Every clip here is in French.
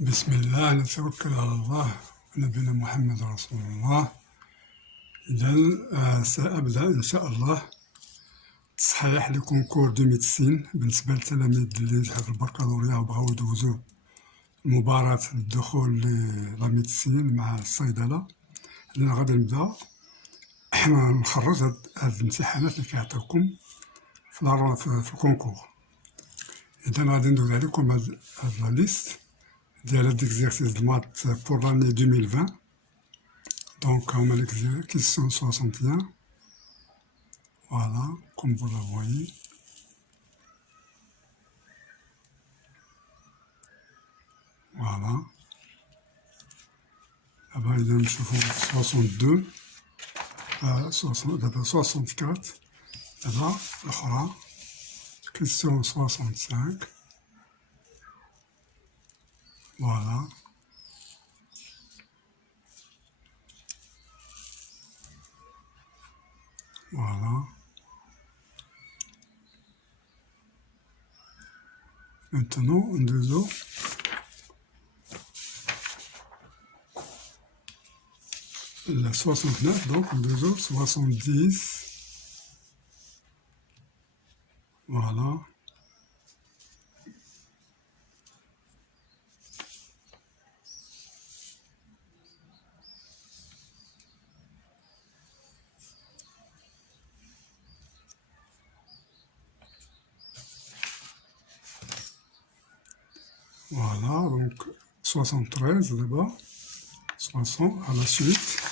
بسم الله نتوكل على الله ونبينا محمد رسول الله. إذن سأبدأ إن شاء الله تصحيح لكونكور دو ميديسين بالنسبة للتلاميذ اللي نجحوا البكالوريا وبغاو يدوزو المباراة للدخول لا ميديسين مع الصيدلة. لأن غادي نبدا نخرج هاد الامتحانات اللي كيعطيوكم في الكونكور. إذن غادي ندوز عليكم هاد لا ليست ديال هاد l'exercice de maths pour l'année 2020. Donc, on a la question 61. Voilà, comme vous la voyez. Voilà. Là-bas, il y a une chevaux 62. 64. Là-bas, la question 65. Voilà. Voilà. Maintenant, on désolé. La 69, donc on désolé, 70. Voilà. Voilà, donc 73 là-bas, 60 à la suite.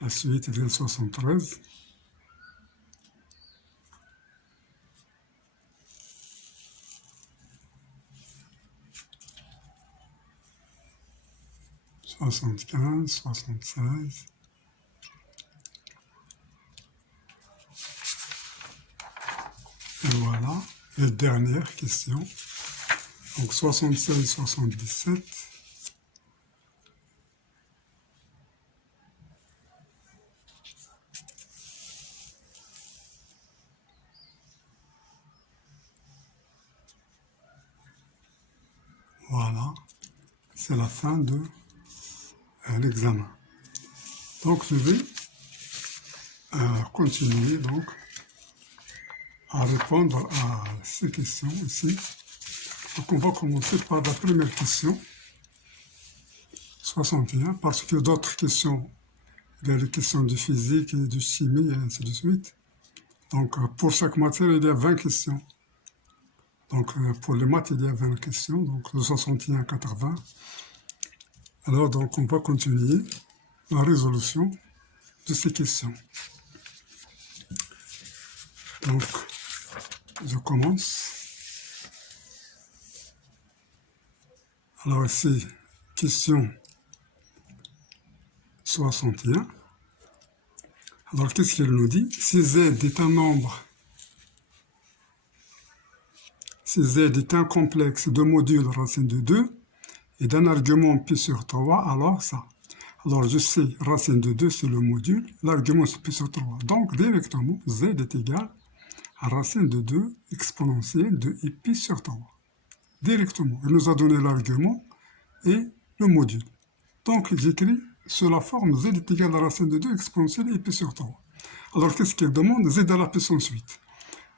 La suite vient 73. « 75, 76. Et voilà, les dernières questions. Donc 76, 77. Voilà, c'est la fin de l'examen. Donc je vais continuer donc à répondre à ces questions ici. Donc on va commencer par la première question, 61, parce que d'autres questions, il y a les questions de physique et de chimie et ainsi de suite. Donc pour chaque matière, il y a 20 questions. Donc pour les maths, il y a 20 questions, donc de 61 à 80. Alors donc on va continuer la résolution de ces questions. Donc je commence. Alors ici, question 61. Alors qu'est-ce qu'elle nous dit? Si Z est un nombre, si Z est un complexe de modules racine de 2 et d'un argument pi sur 3, alors ça. Alors je sais, racine de 2 c'est le module, l'argument c'est pi sur 3. Donc directement, Z est égal à racine de 2 exponentielle de i pi sur 3. Directement, il nous a donné l'argument et le module. Donc j'écris sous la forme Z est égal à racine de 2 exponentielle i pi sur 3. Alors qu'est-ce qu'il demande? Z à la puissance 8.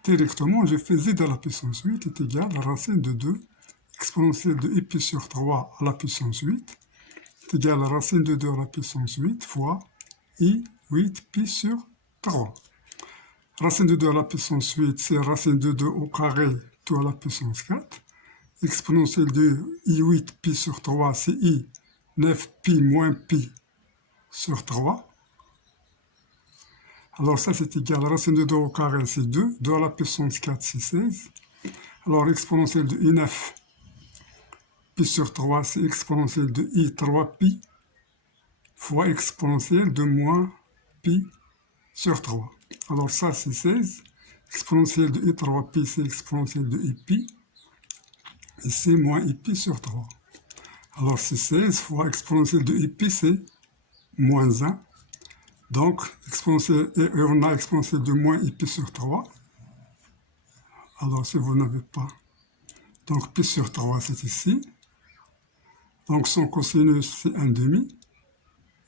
Directement, je fais Z à la puissance 8 est égal à racine de 2 exponentielle de i pi sur 3 à la puissance 8 est égal à racine de 2 à la puissance 8 fois i 8 pi sur 3. Racine de 2 à la puissance 8, c'est racine de 2 au carré tout à la puissance 4. Exponentielle de i8 pi sur 3, c'est i 9 pi moins pi sur 3. Alors ça, c'est égal à racine de 2 au carré, c'est 2. 2 à la puissance 4, c'est 16. Alors exponentielle de i9 pi sur 3, c'est exponentielle de i3 pi fois exponentielle de moins pi sur 3. Alors ça, c'est 16. Exponentielle de i3 pi, c'est exponentielle de i pi. Et c'est moins i pi sur 3. Alors c'est 16 fois exponentielle de i pi, c'est moins 1. Donc, exponentielle, et on a exponentielle de moins i pi sur 3. Alors, si vous n'avez pas, donc pi sur 3, c'est ici. Donc, son cosinus, c'est 1,5.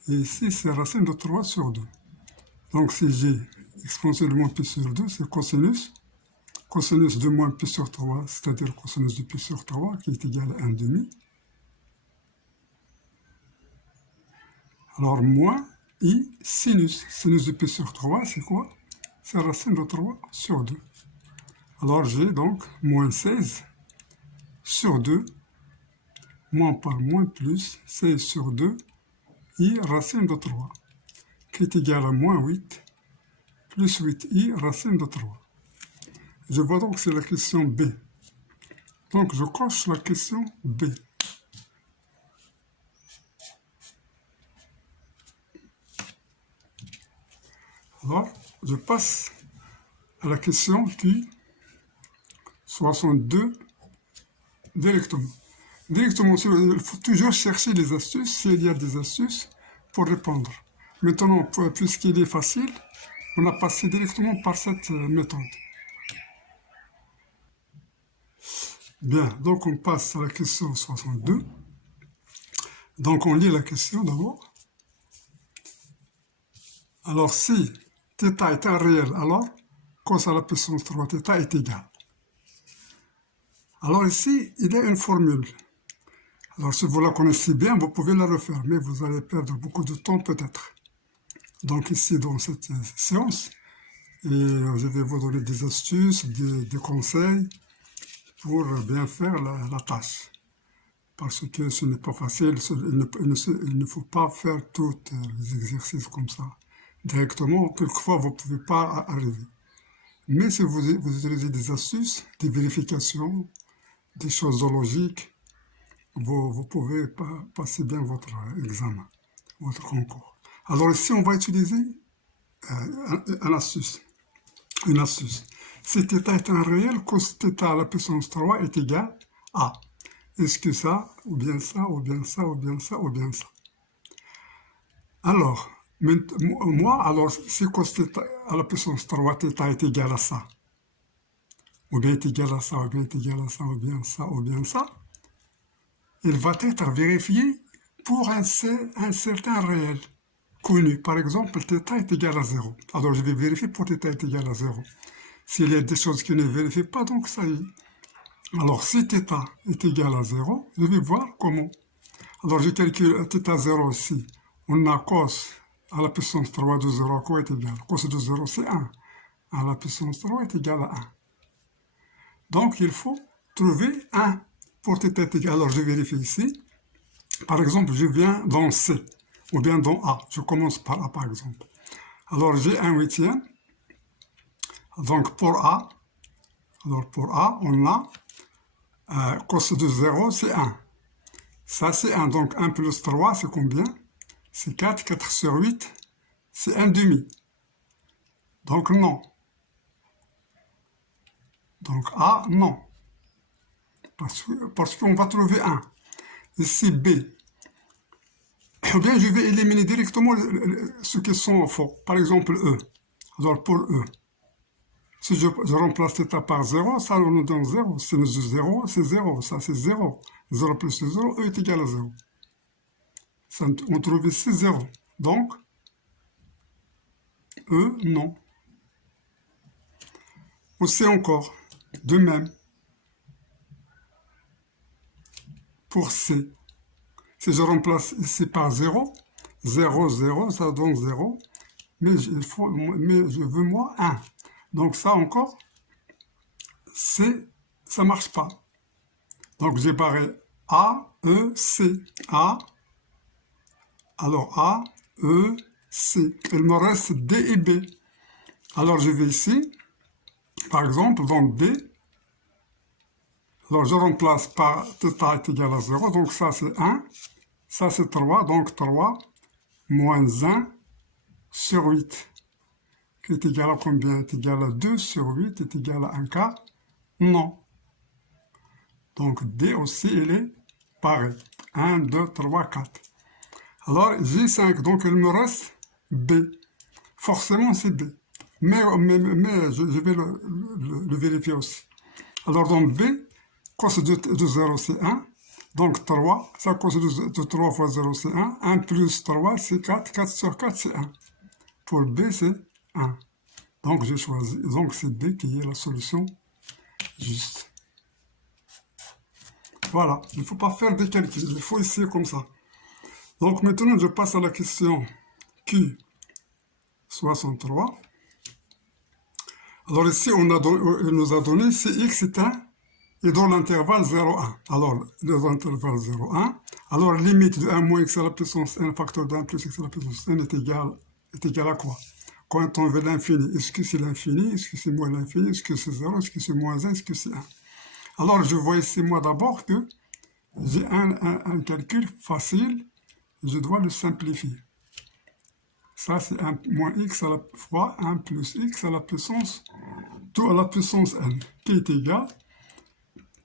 Et ici, c'est racine de 3 sur 2. Donc, si j'ai exponentiellement pi sur 2, c'est cosinus. Cosinus de moins pi sur 3, c'est-à-dire cosinus de pi sur 3, qui est égal à 1,5. Alors, moins i sinus. Sinus de pi sur 3, c'est quoi? C'est racine de 3 sur 2. Alors, j'ai donc moins 16 sur 2, moins par moins plus, 16 sur 2, i racine de 3, qui est égal à moins 8, plus 8i racine de 3. Je vois donc que c'est la question B. Donc, je coche la question B. Alors, je passe à la question qui 62 directement. Directement, il faut toujours chercher les astuces, s'il y a des astuces, pour répondre. Maintenant, puisqu'il est facile, on a passé directement par cette méthode. Bien, donc on passe à la question 62. Donc on lit la question d'abord. Alors si θ est un réel, alors cos à la puissance 3θ est égal. Alors ici, il y a une formule. Alors si vous la connaissez bien, vous pouvez la refaire, mais vous allez perdre beaucoup de temps peut-être. Donc ici, dans cette séance, et je vais vous donner des astuces, des conseils pour bien faire la tâche. Parce que ce n'est pas facile, il ne faut pas faire tous les exercices comme ça directement. Quelquefois, vous ne pouvez pas arriver. Mais si vous utilisez des astuces, des vérifications, des choses logiques, vous pouvez passer bien votre examen, votre concours. Alors ici, on va utiliser une astuce. Si θ est un réel, cos θ à la puissance 3 est égal à. Est-ce que ça, ou bien ça, ou bien ça, ou bien ça, ou bien ça? Alors, moi, alors, si cos θ à la puissance 3 θ est égal à ça, ou bien est égal à ça, ou bien est égal à ça, ou bien ça, ou bien ça, il va être vérifié pour un certain réel connu. Par exemple, θ est égal à 0. Alors, je vais vérifier pour θ est égal à 0. S'il y a des choses qui ne vérifient pas, donc ça y est. Alors, si θ est égal à 0, je vais voir comment. Alors, je calcule θ0 ici. On a cos à la puissance 3 de 0 à quoi est égal? Cos de 0, c'est 1. À la puissance 3 est égal à 1. Donc, il faut trouver 1 pour θ est égal. Alors, je vérifie ici. Par exemple, je viens dans C, ou bien dans A. Je commence par A, par exemple. Alors, j'ai 1/8. Donc, pour A, on a cos de 0, c'est 1. Ça, c'est 1. Donc, 1 plus 3, c'est combien? C'est 4. 4 sur 8, c'est 1/2. Donc, non. Donc, A, non. Parce qu'on va trouver 1. Ici, B. Ou bien, je vais éliminer directement ceux qui sont faux. Par exemple, E. Alors, pour E. Si je remplace θ par 0, ça nous donne 0. Sinus de 0, c'est 0. Ça, c'est 0. 0 plus 0, E est égal à 0. Ça, on trouve ici 0. Donc, E, non. Aussi encore, de même, pour C. Si je remplace ici par 0, 0, 0, ça donne 0. Mais je veux moi 1. Donc ça encore, ça ne marche pas. Donc j'ai barré A, E, C. A, alors A, E, C. Il me reste D et B. Alors je vais ici, par exemple, dans B. Alors je remplace par θ est égal à 0. Donc ça c'est 1. Ça c'est 3. Donc 3 moins 1 sur 8. Qui est égal à combien? Est égal à 2 sur 8 est égal à 1 quart? Non. Donc D aussi, il est pareil. 1, 2, 3, 4. Alors j'ai 5, donc il me reste B. Forcément c'est B. Mais je vais le vérifier aussi. Alors, dans B, cos de 0, c'est 1. Donc, 3, ça, cos de 3 fois 0, c'est 1. 1 plus 3, c'est 4. 4 sur 4, c'est 1. Pour B, c'est 1. Donc, j'ai choisi. Donc, c'est B qui est la solution juste. Voilà. Il ne faut pas faire des calculs. Il faut essayer comme ça. Donc, maintenant, je passe à la question Q63. Alors, ici, il nous a donné si X est 1 et dans l'intervalle 0,1. Alors, dans l'intervalle 0,1, alors limite de 1 moins x à la puissance n facteur de 1 plus x à la puissance n est égal à quoi? Quand on veut l'infini, est-ce que c'est l'infini? Est-ce que c'est moins l'infini? Est-ce que c'est 0? Est-ce que c'est moins 1? Est-ce que c'est 1? Alors, je vois ici, moi, d'abord que j'ai un calcul facile, je dois le simplifier. Ça, c'est 1 moins x à la fois 1 plus x à la puissance, tout à la puissance n, qui est égal.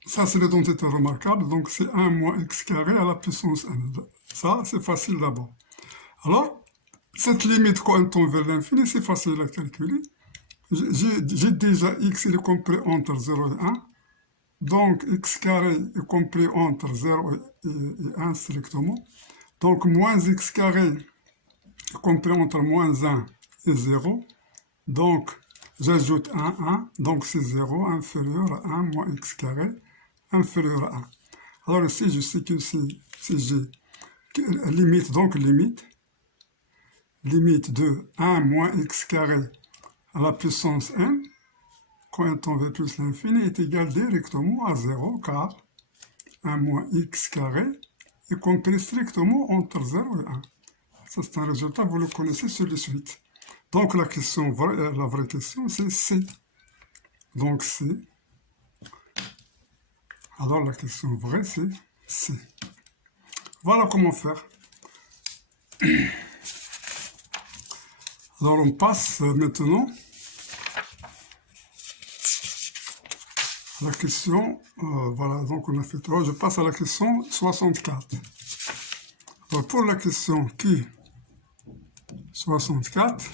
Ça, c'est l'identité remarquable, donc c'est 1 moins x carré à la puissance n. Ça, c'est facile d'abord. Alors, cette limite quand on veut l'infini, c'est facile à calculer. J'ai déjà x, il est compris entre 0 et 1. Donc, x carré est compris entre 0 et 1 strictement. Donc, moins x carré est compris entre moins 1 et 0. Donc, j'ajoute 1. Donc, c'est 0 inférieur à 1 moins x carré inférieur à 1. Alors ici, je sais que si j'ai limite, donc limite de 1 moins x carré à la puissance n, quand on veut plus l'infini, est égal directement à 0, car 1 moins x carré est compris strictement entre 0 et 1. Ça, c'est un résultat, vous le connaissez sur les suites. Donc, la vraie question, c'est C. Donc, C. Alors, la question vraie, c'est C. Voilà comment faire. Alors, on passe maintenant à la question, voilà, donc on a fait 3, je passe à la question 64. Alors, pour la question Q64,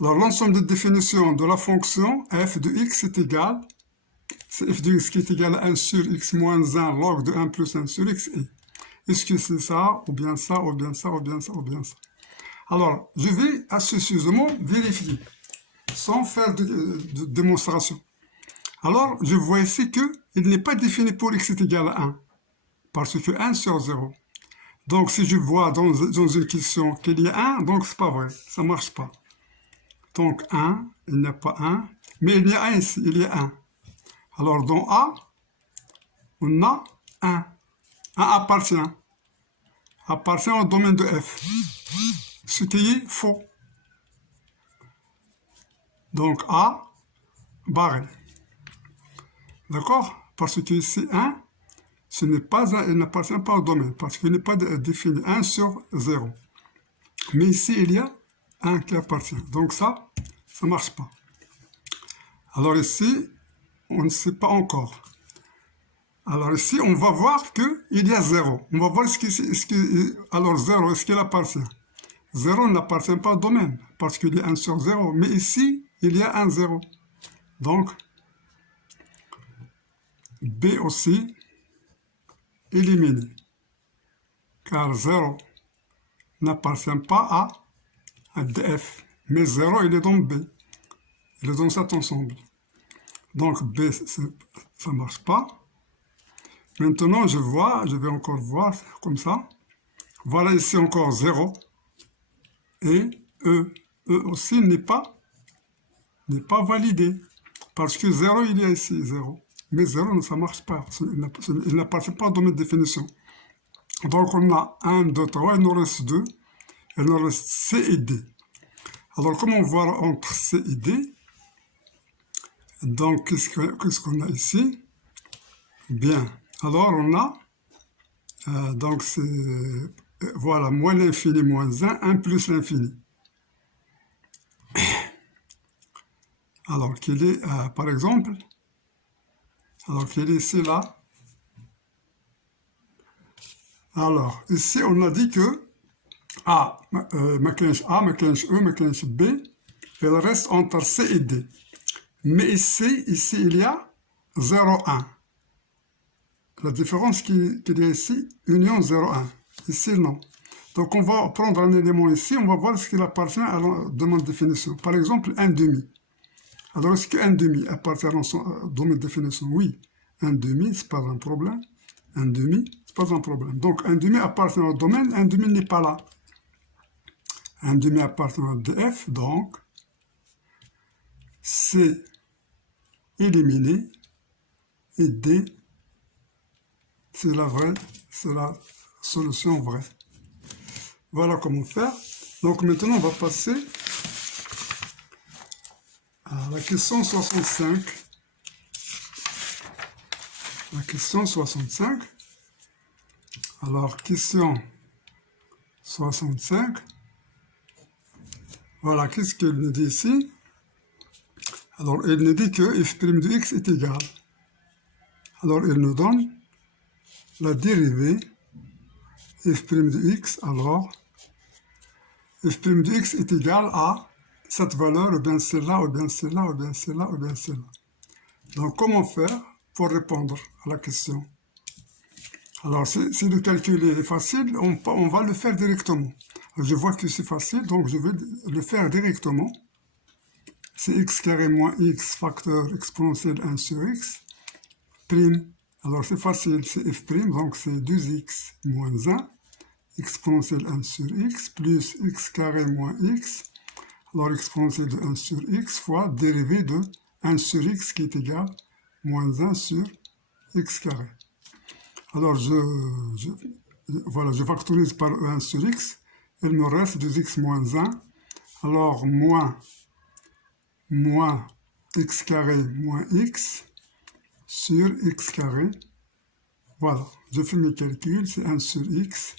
alors l'ensemble des définitions de la fonction f de x est égal, c'est f de x qui est égal à 1 sur x moins 1 log de 1 plus 1 sur x et. Est-ce que c'est ça, ou bien ça, ou bien ça, ou bien ça, ou bien ça? Alors, je vais astucieusement vérifier, sans faire de démonstration. Alors, je vois ici qu'il n'est pas défini pour x est égal à 1, parce que 1 sur 0. Donc, si je vois dans une question qu'il y a 1, donc c'est pas vrai, ça ne marche pas. Donc, 1, il n'y a pas 1, mais il y a 1 ici, il y a 1. Alors, dans A, on a 1. 1 appartient au domaine de f, ce qui est faux. Donc, A, barré. D'accord? Parce que ici, 1, ce n'est pas un, il n'appartient pas au domaine, parce qu'il n'est pas défini 1 sur 0. Mais ici, il y a 1 qui appartient. Donc ça ne marche pas. Alors ici, on ne sait pas encore. Alors ici, on va voir qu'il y a 0. On va voir alors 0, est-ce qu'il appartient? 0 n'appartient pas au domaine, parce qu'il y a 1 sur 0. Mais ici, il y a 1, 0. Donc, B aussi, éliminé. Car 0 n'appartient pas à df. Mais 0, il est dans B. Il est dans cet ensemble. Donc, B, ça ne marche pas. Maintenant, je vais encore voir comme ça. Voilà ici encore 0. Et E aussi n'est pas validé. Parce que 0, il y a ici 0. Mais 0, ça ne marche pas. Il n'appartient pas au domaine de définition. Donc, on a 1, 2, 3, il nous reste 2. Il nous reste C et D. Alors, comment voir entre C et D? Donc, qu'est-ce qu'on a ici? Bien. Alors, on a, donc c'est, voilà, moins l'infini, moins 1, 1 plus l'infini. Alors, qu'il est, par exemple, alors qu'il est ici, là. Alors, ici, on a dit que A, m'clenche A, m'clenche E, m'clenche B, il reste entre C et D. Mais ici, il y a 0,1. La différence qu'il y a ici, union 0,1. Ici, non. Donc, on va prendre un élément ici, on va voir ce qu'il appartient à la domaine de définition. Par exemple, 1,5. Alors, est-ce que 1,5 appartient à son domaine de définition? Oui. 1,5, ce n'est pas un problème. 1,5, ce n'est pas un problème. Donc, 1,5 appartient au domaine, 1,5 n'est pas là. 1,5 appartient à df, donc, c'est éliminé, et D, c'est la solution vraie. Voilà comment faire. Donc maintenant, on va passer à la question 65. La question 65. Alors, question 65. Voilà, qu'est-ce qu'il nous dit ici? Alors, il nous dit que f' de x est égal. Alors, il nous donne la dérivée f' de x. Alors, f' de x est égal à cette valeur, ou bien celle-là, ou bien celle-là, ou bien celle-là, ou bien celle-là. Donc, comment faire pour répondre à la question? Alors, si le calcul est facile, on va le faire directement. Je vois que c'est facile, donc je vais le faire directement. C'est x carré moins x facteur exponentiel 1 sur x, prime. Alors, c'est facile, c'est f', donc c'est 2x moins 1, exponentiel 1 sur x, plus x carré moins x, alors exponentiel de 1 sur x fois dérivée de 1 sur x qui est égal à moins 1 sur x carré. Alors, voilà, je factorise par 1 sur x, il me reste 2x moins 1, alors moins x carré moins x sur x carré. Voilà, je fais mes calculs, c'est 1 sur x,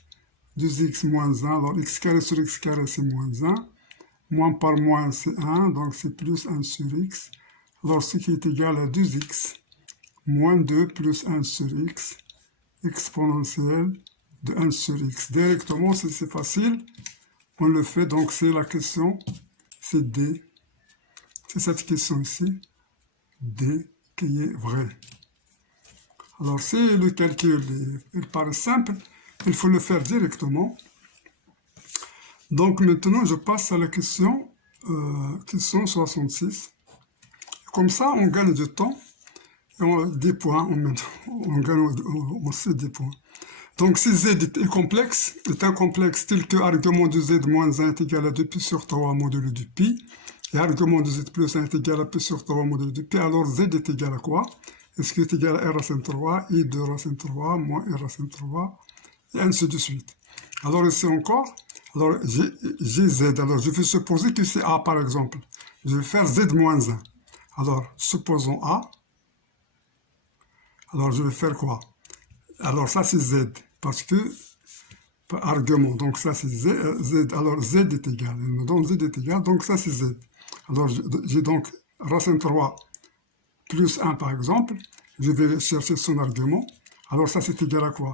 2x moins 1, alors x carré sur x carré c'est moins 1, moins par moins c'est 1, donc c'est plus 1 sur x, alors ce qui est égal à 2x moins 2 plus 1 sur x, exponentielle de 1 sur x. Directement, c'est facile, on le fait, donc c'est la question, c'est D, c'est cette question ici, D qui est vraie. Alors, si le calcul il paraît simple, il faut le faire directement. Donc, maintenant, je passe à la question 66. Comme ça, on gagne du temps. Et des points, on gagne aussi des points. Donc, si z est complexe, tel que argument de z moins 1 est égal à 2pi sur 3 modulo de pi, et argument de z plus 1 est égal à pi sur 3 modulo de pi, alors z est égal à quoi? Est-ce qu'il est égal à r racine 3, i de racine 3, moins r racine 3, et ainsi de suite. Alors ici encore, alors j'ai z, alors je vais supposer que c'est a par exemple. Je vais faire z moins 1. Alors, supposons a. Alors je vais faire quoi? Alors ça c'est z, parce que, argument, donc ça c'est z, alors z est égal, il me donne z est égal, donc ça c'est z. Alors j'ai donc racine 3 plus 1 par exemple, je vais chercher son argument, alors ça c'est égal à quoi?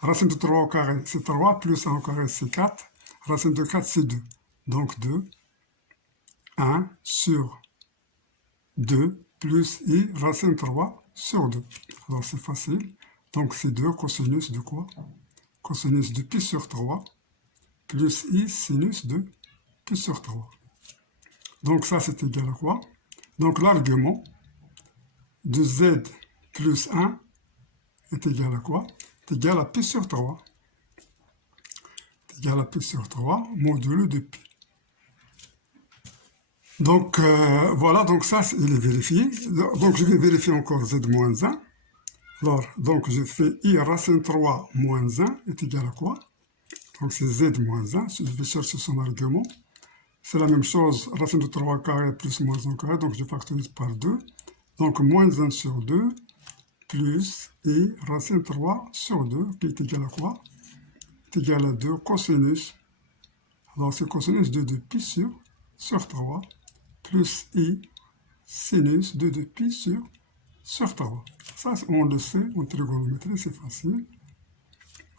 Racine de 3 au carré c'est 3, plus 1 au carré c'est 4, racine de 4 c'est 2, donc 2, 1 sur 2 plus i racine 3 sur 2. Alors c'est facile, donc c'est 2 cosinus de quoi? Cosinus de pi sur 3 plus i sinus de pi sur 3. Donc ça c'est égal à quoi? Donc l'argument de z plus 1 est égal à quoi? Est égal à pi sur 3. Est égal à pi sur 3 modulo de pi. Donc voilà, donc ça il est vérifié. Donc je vais vérifier encore z moins 1. Alors, donc je fais i racine 3 moins 1 est égal à quoi? Donc c'est z moins 1, je vais chercher son argument. C'est la même chose, racine de 3 carré plus moins 1 carré, donc je factorise par 2. Donc moins 1 sur 2 plus i racine 3 sur 2 qui est égal à quoi? Est égal à 2 cosinus. Alors c'est cosinus de 2 pi sur 3 plus i sinus de 2 pi sur 3. Ça, on le sait, en trigonométrie, c'est facile.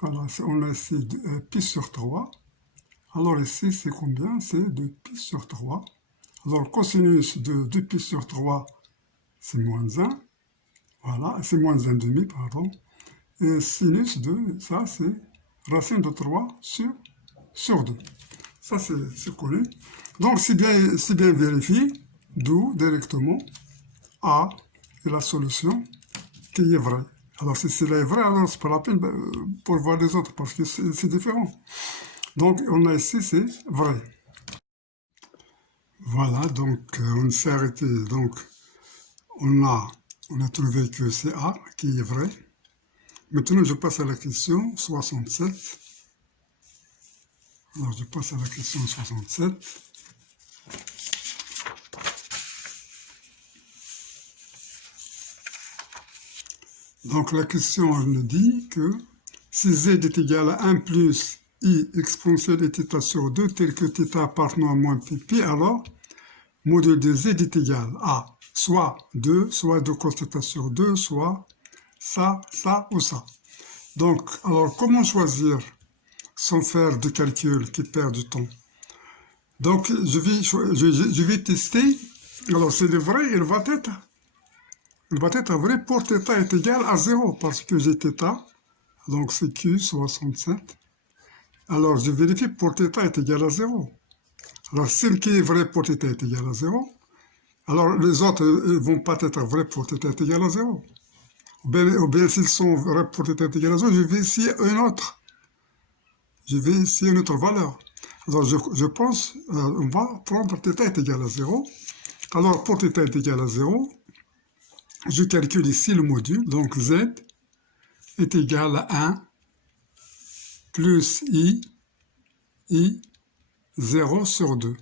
Voilà, on a ici pi sur 3. Alors ici, c'est combien? C'est 2 pi sur 3. Alors, cosinus de 2 pi sur 3, c'est moins 1. Voilà, c'est moins 1,5, pardon. Et sinus de, ça c'est racine de 3 sur 2. Ça c'est connu. Donc c'est bien vérifié, d'où directement A est la solution qui est vraie. Alors si cela est vrai, alors c'est pas la peine pour voir les autres parce que c'est différent. Donc on a ici, c'est vrai. Voilà, donc on s'est arrêté. Donc on a trouvé que c'est A qui est vrai. Maintenant je passe à la question 67. Alors je passe à la question 67. Donc la question nous dit que si z est égal à 1 plus i exponentielle de θ sur 2 tel que θ appartenant à moins pp, alors module de z est égal à soit 2 cos θ sur 2, soit ça ou ça. Donc, alors comment choisir sans faire de calcul qui perd du temps? Donc je vais tester. Alors c'est le vrai, il va être vrai pour θ est égal à 0 parce que j'ai θ. Donc c'est Q67. Alors je vérifie pour θ est égal à 0. Alors celle qui est vraie pour θ est égal à 0. Alors les autres ne vont pas être vrais pour θ est égal à 0. Ou bien s'ils sont vrais pour θ est égal à 0, je vais essayer une autre. Je vais essayer une autre valeur. Alors je pense, on va prendre θ est égal à 0. Alors pour θ est égal à 0, je calcule ici le module. Donc z est égal à 1 plus i 0 sur 2,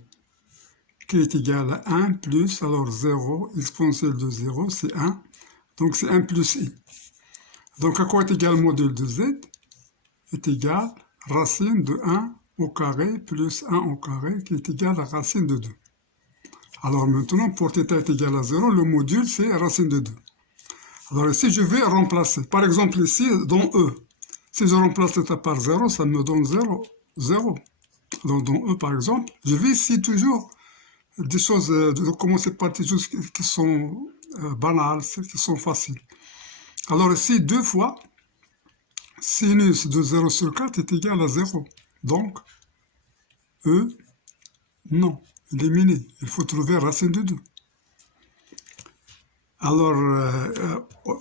qui est égal à 1 plus, alors 0, exponentielle de 0, c'est 1, donc c'est 1 plus i. Donc à quoi est égal le module de z? Est égal racine de 1 au carré plus 1 au carré, qui est égal à racine de 2. Alors maintenant, pour θ est égal à 0, le module c'est racine de 2. Alors ici, je vais remplacer. Par exemple, ici, dans E, si je remplace θ par 0, ça me donne 0, 0. Donc dans E, par exemple, je vais ici toujours des choses, de commencer par des choses qui sont banales, qui sont faciles. Alors ici, 2 fois sinus de 0 sur 4 est égal à 0. Donc, E, non, éliminé. Il faut trouver racine de 2. Alors,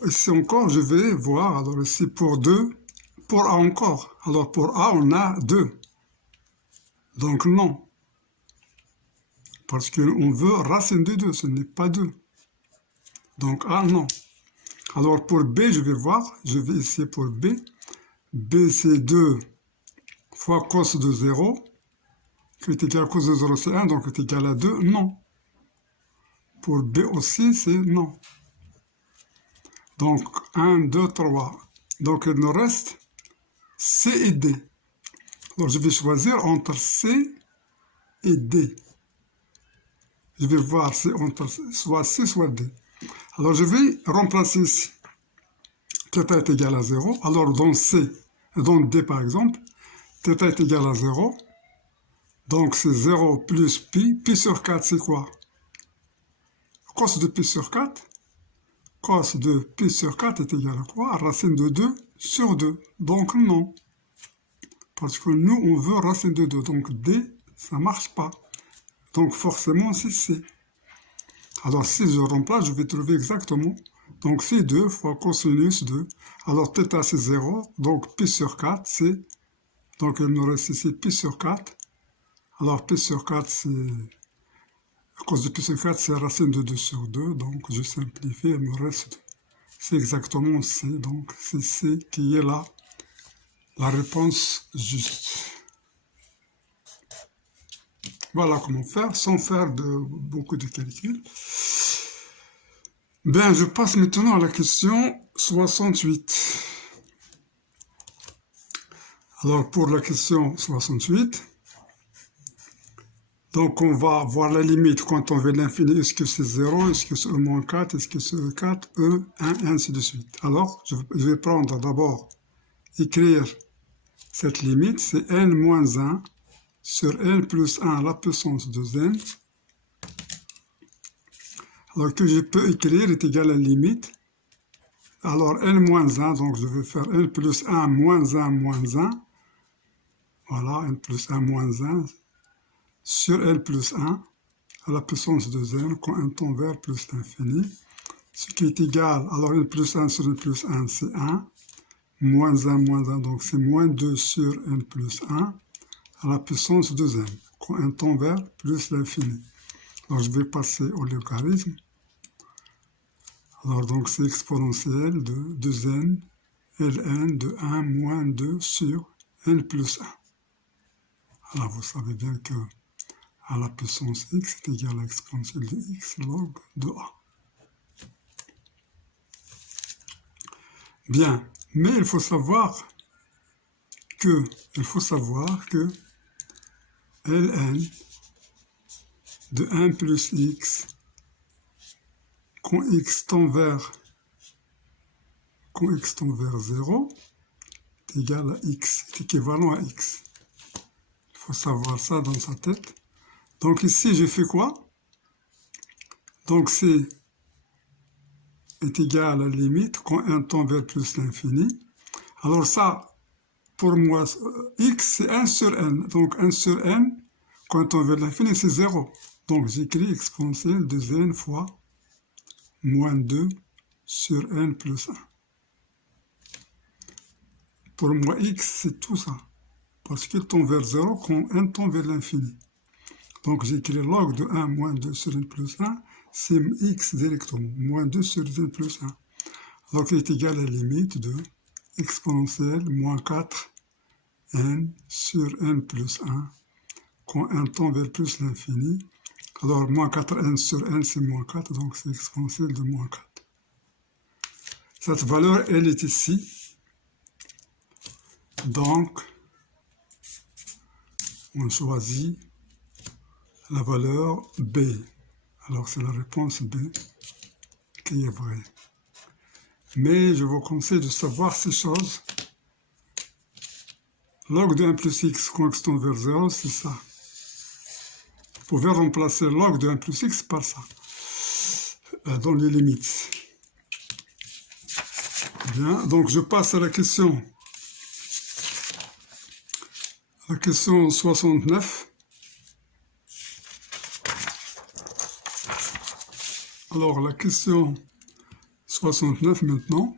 ici encore, je vais voir, alors ici pour 2, pour A encore. Alors pour A, on a 2. Donc non. Parce qu'on veut racine de 2, ce n'est pas 2. Donc A, non. Alors pour B, je vais voir, je vais essayer pour B. B, c'est 2 fois cos de 0, qui est égal à cos de 0, c'est 1, donc est égal à 2, non. Pour B aussi, c'est non. Donc 1, 2, 3. Donc il nous reste C et D. Alors je vais choisir entre C et D. Je vais voir si entre soit C, soit D. Alors je vais remplacer ici. θ est égal à 0. Alors dans C, dans D par exemple, θ est égal à 0. Donc c'est 0 plus pi. Pi sur 4, c'est quoi? Cos de pi sur 4. Cos de pi sur 4 est égal à quoi? Racine de 2 sur 2. Donc non. Parce que nous, on veut racine de 2. Donc D, ça ne marche pas. Donc forcément, c'est C. Alors si je remplace, je vais trouver exactement. Donc c'est 2 fois cosinus 2. Alors θ c'est 0. Donc pi sur 4, c'est... Donc il nous reste ici pi sur 4. Alors pi sur 4, c'est... À cause de pi sur 4, c'est racine de 2 sur 2. Donc je simplifie, il me reste... C'est exactement C. Donc c'est C qui est là. La réponse juste. Voilà comment faire, sans faire beaucoup de calculs. Ben, je passe maintenant à la question 68. Alors, pour la question 68, donc on va voir la limite quand on veut l'infini. Est-ce que c'est 0, est-ce que c'est E moins 4, est-ce que c'est E 4, E, 1, et ainsi de suite. Alors, je vais prendre d'abord, écrire cette limite, c'est n moins 1 sur n plus 1 à la puissance de n. Alors que je peux écrire est égal à la limite alors n moins 1, donc je vais faire n plus 1 moins 1 moins 1. Voilà, n plus 1 moins 1 sur n plus 1 à la puissance de n quand n tend vers plus l'infini. Ce qui est égal, alors n plus 1 sur n plus 1, c'est 1. Moins 1, donc c'est moins 2 sur n plus 1 à la puissance de n quand n tend vers plus l'infini. Alors je vais passer au logarithme. Alors donc c'est exponentiel de 2n ln de 1 moins 2 sur n plus 1. Alors vous savez bien que à la puissance x est égal à l'exponentielle de x log de a. Bien, mais il faut savoir que ln de 1 plus x quand x tend vers 0 est égal à x, est équivalent à x. Il faut savoir ça dans sa tête. Donc ici, je fais quoi? Donc c'est est égal à la limite quand n tend vers plus l'infini. Alors ça, pour moi, x c'est 1 sur n. Donc 1 sur n, quand n tend vers l'infini, c'est 0. Donc j'écris exponentielle de n fois moins 2 sur n plus 1. Pour moi, x, c'est tout ça. Parce qu'il tend vers 0 quand n tend vers l'infini. Donc j'écris log de 1 moins 2 sur n plus 1, c'est x directement, moins 2 sur n plus 1. Donc il est égal à la limite de exponentielle moins 4 n sur n plus 1 quand n tend vers plus l'infini. Alors moins 4n sur n c'est moins 4, donc c'est exponentielle de moins 4. Cette valeur, elle est ici. Donc on choisit la valeur B. Alors c'est la réponse B qui est vraie. Mais je vous conseille de savoir ces choses. Log de 1 plus x quand x tend vers 0, c'est ça. Vous pouvez remplacer log de 1 plus x par ça, dans les limites. Bien, donc je passe à la question 69. Alors la question 69 maintenant.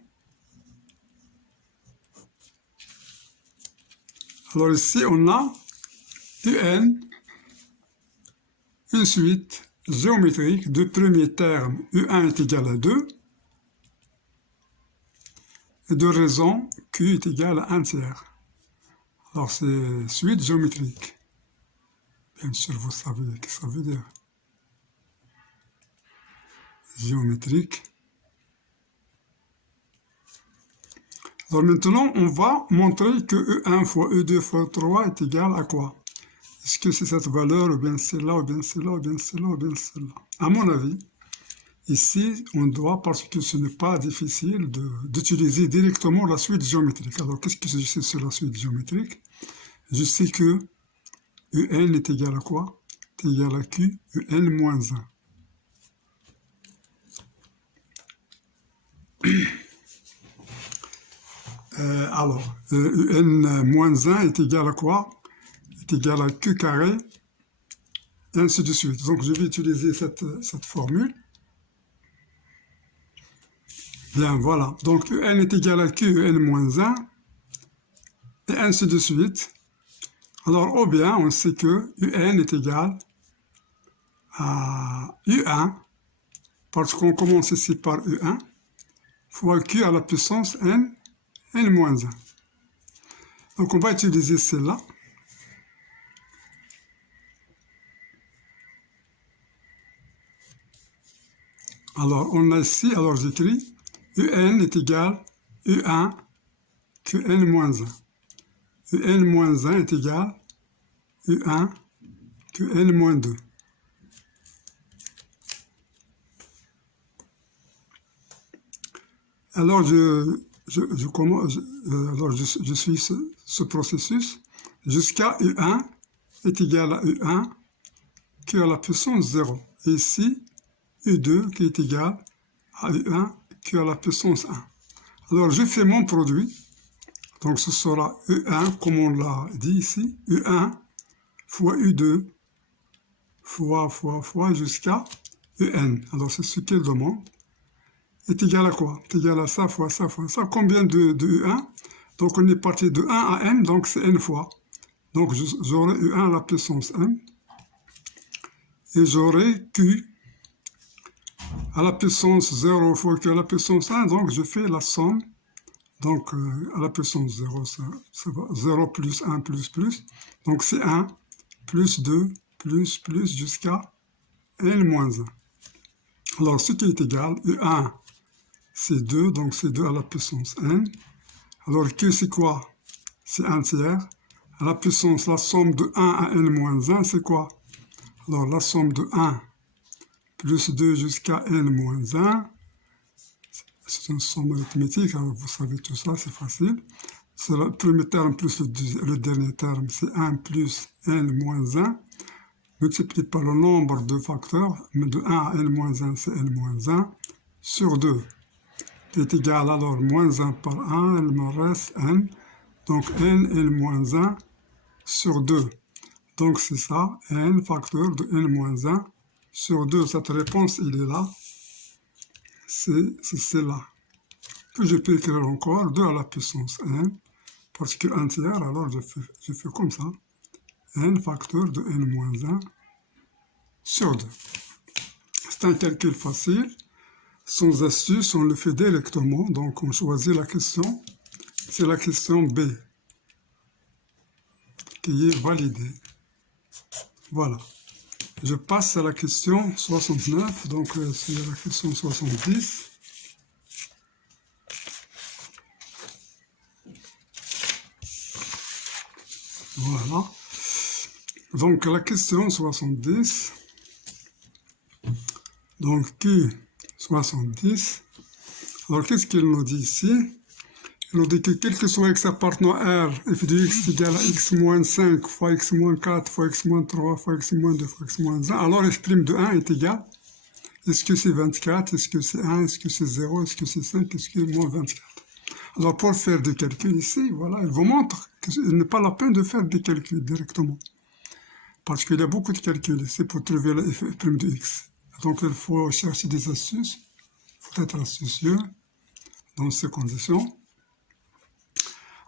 Alors ici on a un, une suite géométrique de premier terme U1 est égal à 2 et de raison Q est égal à 1 tiers. Alors c'est suite géométrique. Bien sûr vous savez ce que ça veut dire. Géométrique. Alors maintenant, on va montrer que E1 fois E2 fois 3 est égal à quoi? Est-ce que c'est cette valeur, ou bien celle-là, ou bien celle-là, ou bien celle-là, ou bien celle-là? À mon avis, ici, on doit, parce que ce n'est pas difficile, d'utiliser directement la suite géométrique. Alors, qu'est-ce que je sais sur la suite géométrique? Je sais que UN est égal à quoi? Est égal à Q, UN moins 1. Alors, UN moins 1 est égal à quoi? Est égal à Q carré, et ainsi de suite. Donc, je vais utiliser cette formule. Bien, voilà. Donc, UN est égal à Q, UN moins 1, et ainsi de suite. Alors, ou bien, on sait que UN est égal à U1, parce qu'on commence ici par U1, fois Q à la puissance N, N moins 1. Donc, on va utiliser celle-là. Alors, on a ici, alors j'écris UN est égal U1 QN moins 1. UN moins 1 est égal U1 QN moins 2. Alors, je suis ce processus jusqu'à U1 est égal à U1 Q à la puissance 0. Et ici, U2 qui est égal à U1 Q à la puissance 1. Alors, je fais mon produit. Donc, ce sera E1, comme on l'a dit ici. E1 fois U2 fois jusqu'à En. Alors, c'est ce qu'elle demande. Est égal à quoi? Est égal à ça fois ça fois ça. Combien de E1? Donc, on est parti de 1 à N, donc c'est N fois. Donc, j'aurai E1 à la puissance N. Et j'aurai Q à la puissance 0 fois Q à la puissance 1. Donc, je fais la somme. Donc, à la puissance 0, ça va 0 plus 1 plus. Donc, c'est 1 plus 2 plus jusqu'à N moins 1. Alors, ce qui est égal, E1, c'est 2, donc c'est 2 à la puissance N. Alors, Q, c'est quoi? C'est 1 tiers. À la puissance, la somme de 1 à N moins 1, c'est quoi? Alors, la somme de 1 plus 2 jusqu'à N moins 1, c'est une somme arithmétique, alors vous savez tout ça, c'est facile. C'est le premier terme plus le dernier terme, c'est 1 plus N moins 1, multiplié par le nombre de facteurs, mais de 1 à N moins 1, c'est N moins 1, sur 2, qui est égal alors moins 1 par 1, il me reste N, donc N moins 1 sur 2. Donc c'est ça, N facteur de N moins 1 sur 2. Cette réponse, il est là. C'est celle-là. Puis je peux écrire encore 2 à la puissance N, parce que 1 tiers, alors je fais comme ça. N facteur de N moins 1 sur 2. C'est un calcul facile. Sans astuce, on le fait directement. Donc on choisit la question. C'est la question B qui est validée. Voilà. Je passe à la question 69, donc c'est la question 70. Voilà. Donc la question 70. Donc Q 70. Alors qu'est-ce qu'il nous dit ici? Il nous dit que quel que soit x appartenant à R, f de x est égal à x moins 5 fois x moins 4 fois x moins 3 fois x moins 2 fois x moins 1, alors f' de 1 est égal. Est-ce que c'est 24? Est-ce que c'est 1? Est-ce que c'est 0? Est-ce que c'est 5? Est-ce que c'est moins 24? Alors pour faire des calculs ici, voilà, il vous montre qu'il n'est pas la peine de faire des calculs directement. Parce qu'il y a beaucoup de calculs ici pour trouver la f' de x. Donc il faut chercher des astuces. Il faut être astucieux dans ces conditions.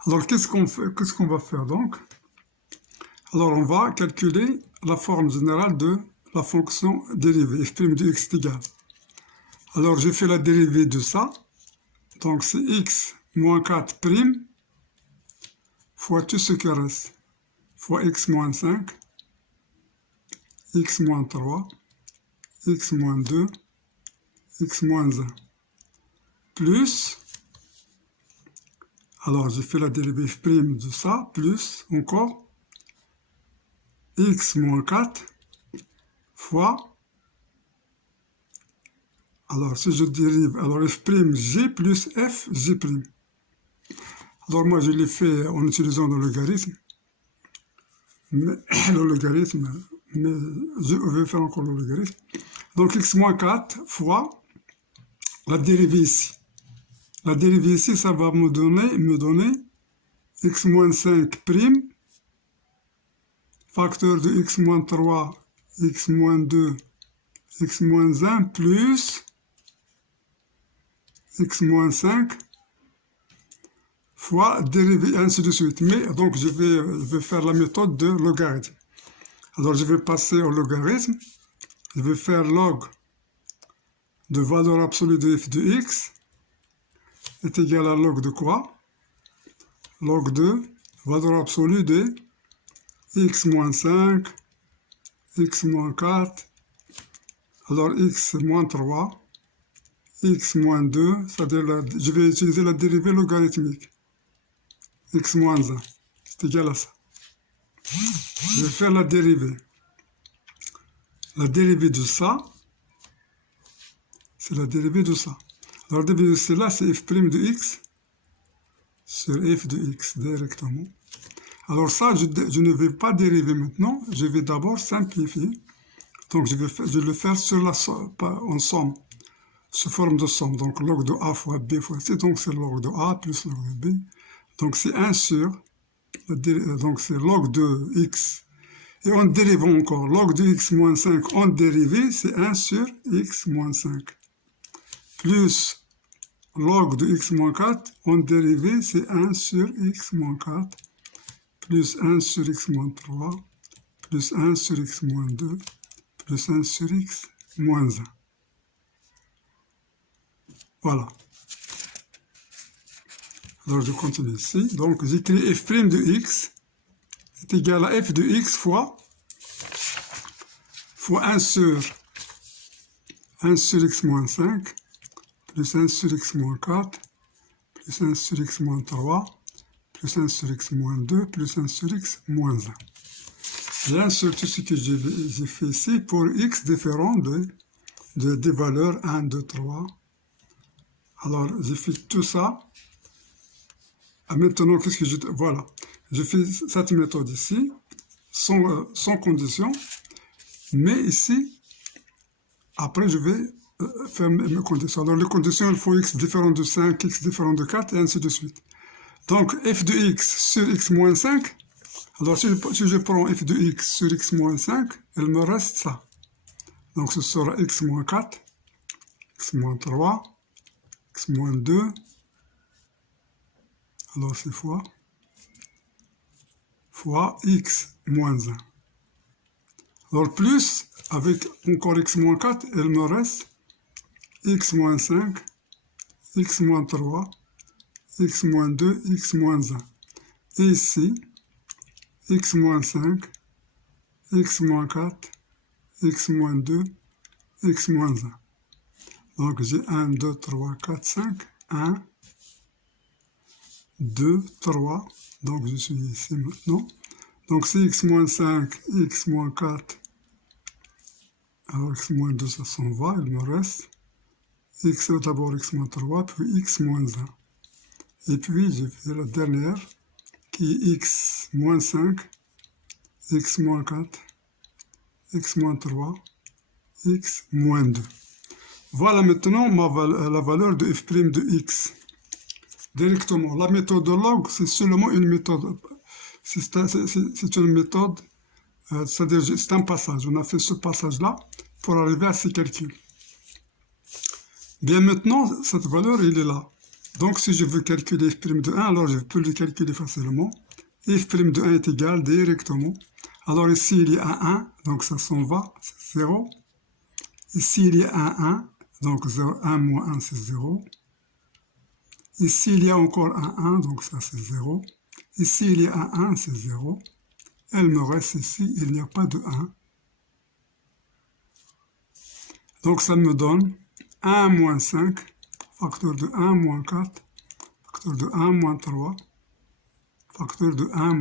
Alors, qu'est-ce qu'on va faire donc? Alors, on va calculer la forme générale de la fonction dérivée, f' de x est égal. Alors, je fais la dérivée de ça. Donc, c'est x moins 4' fois tout ce qui reste, fois x moins 5, x moins 3, x moins 2, x moins 1, plus... Alors, j'ai fait la dérivée f' de ça, plus encore x moins 4 fois, alors si je dérive, alors f' g plus f g'. Alors moi, je l'ai fait en utilisant le logarithme, mais je vais faire encore le logarithme. Donc x moins 4 fois la dérivée ici. La dérivée ici, ça va me donner x moins 5' facteur de x moins 3, x moins 2, x moins 1 plus x moins 5 fois dérivée, ainsi de suite. Mais donc je vais faire la méthode de logarithme. Alors je vais passer au logarithme. Je vais faire log de valeur absolue de f de x est égal à log de quoi? Log de valeur absolue de x moins 5, x moins 4, alors x moins 3, x moins 2, c'est-à-dire je vais utiliser la dérivée logarithmique, x moins 1, c'est égal à ça. Je vais faire la dérivée. La dérivée de ça, c'est la dérivée de ça. Alors, la dérivée de cela, c'est f' de x sur f de x directement. Alors ça, je ne vais pas dériver maintenant, je vais d'abord simplifier. Donc je vais le faire sur en somme. sous forme de somme. Donc log de A fois B fois C, donc c'est log de A plus log de B. Donc c'est 1 sur, donc c'est log de X. Et en dérivant encore, log de X moins 5 en dérivé, c'est 1 sur X moins 5. Plus log de X moins 4 en dérivé, c'est 1 sur X moins 4. Plus 1 sur X moins 3. Plus 1 sur X moins 2. Plus 1 sur X moins 1. Voilà. Alors je continue ici. Donc j'écris f' de x est égal à f de x fois 1 sur x moins 5 plus 1 sur x moins 4 plus 1 sur x moins 3 plus 1 sur x moins 2 plus 1 sur x moins 1. Bien sûr, tout ce que j'ai fait ici pour x différent des valeurs 1, 2, 3. Alors j'ai fait tout ça. Ah, maintenant, qu'est-ce que je... Voilà. Je fais cette méthode ici, sans condition. Mais ici, après, je vais faire mes conditions. Alors, les conditions, il faut x différent de 5, x différent de 4, et ainsi de suite. Donc, f de x sur x moins 5. Alors, si je prends f de x sur x moins 5, il me reste ça. Donc, ce sera x moins 4, x moins 3, x moins 2. Alors, c'est fois x moins 1. Alors, plus, avec encore x moins 4, il me reste x moins 5, x moins 3, x moins 2, x moins 1. Et ici, x moins 5, x moins 4, x moins 2, x moins 1. Donc, j'ai 1, 2, 3, 4, 5, 1, 2, 3. Donc, je suis ici maintenant. Donc, c'est x moins 5, x moins 4. Alors, x moins 2, ça s'en va. Il me reste x, d'abord x moins 3, puis x moins 1. Et puis, j'ai fait la dernière, qui est x moins 5, x moins 4, x moins 3, x moins 2. Voilà maintenant la valeur de f' de x. Directement. La méthode de log, c'est seulement une méthode. C'est une méthode, c'est-à-dire c'est un passage. On a fait ce passage-là pour arriver à ces calculs. Bien maintenant, cette valeur, elle est là. Donc si je veux calculer f' de 1, alors je peux le calculer facilement. F' de 1 est égal directement. Alors ici, il y a un 1, donc ça s'en va, c'est 0. Ici, il y a un 1, donc 0, 1 moins 1, c'est 0. Ici, il y a encore un 1, donc ça c'est 0. Ici, il y a un 1, c'est 0. Elle me reste ici, il n'y a pas de 1. Donc ça me donne 1 moins 5, facteur de 1 moins 4, facteur de 1 moins 3, facteur de 1